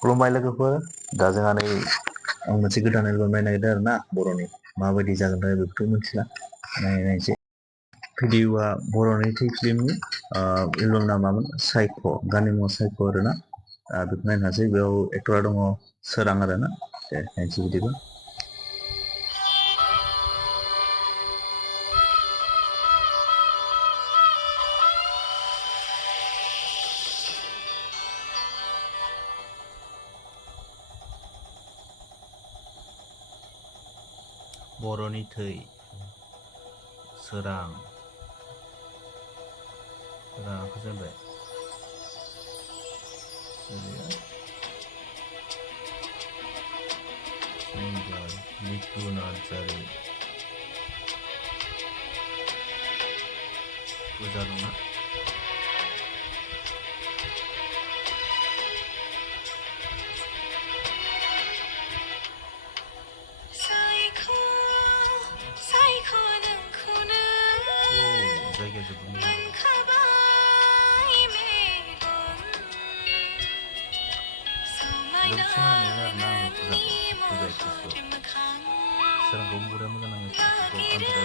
खुलुमबाय लोगोफोर दा जोंहा नै आं मोनसे गोदान एलबाम नायनो नागिरदों आरो ना बर'नि माबायदि जागोनथाय बेखौथ' मिथिला नायनोसै भिडिअ'आ बर'नि थै फिल्मनि एलबाम नामामोन सायख' गाननि मुङा सायख' आरो ना बेखौ नायनो हासै बेयाव एक्टरा दङ सोरां आरो ना दे नायनोसै बिदिबा बर'नि थै सोरां सोरांखौ जेनबाय सिंगार नितु नार्जारि फुजा नङा जायगाया जोबोद मोजां जोबोद समायना नुयो आरोना आङो फुजा एक्ट्रेसखौ सोरांखौ बुहुद मोजां नाङो एक्ट्रेसखौ आंनि थाखाय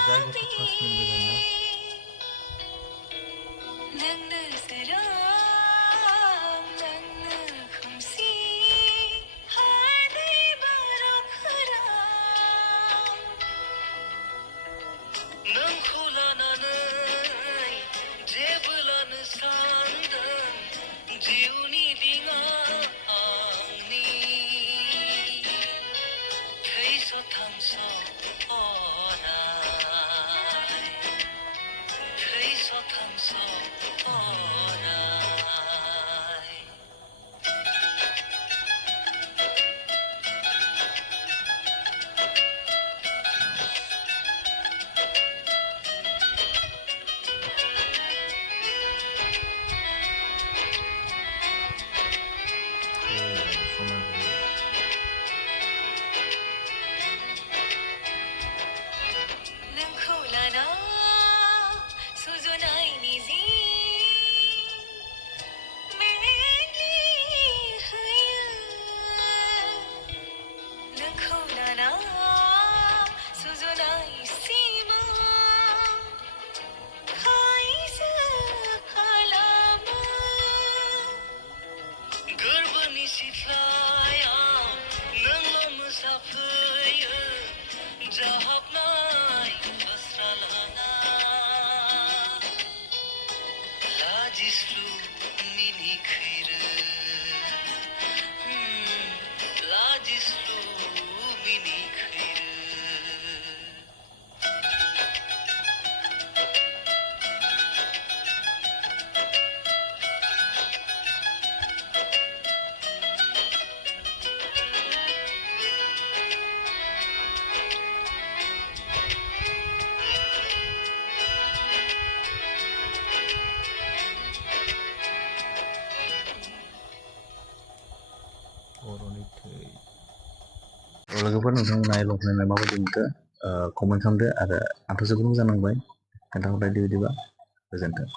फेभरेट जायगाखौ फार्स्ट मोनबाय ना बर'नि थै लोगोफोर नोंथांमोना एलबाम माबायदि मोनखो कमेन्ट खालामदो आरो आंथ' जोबोद मोजां नांबाय खोन्थाहरलायदो बिदिबा गोजोन्थों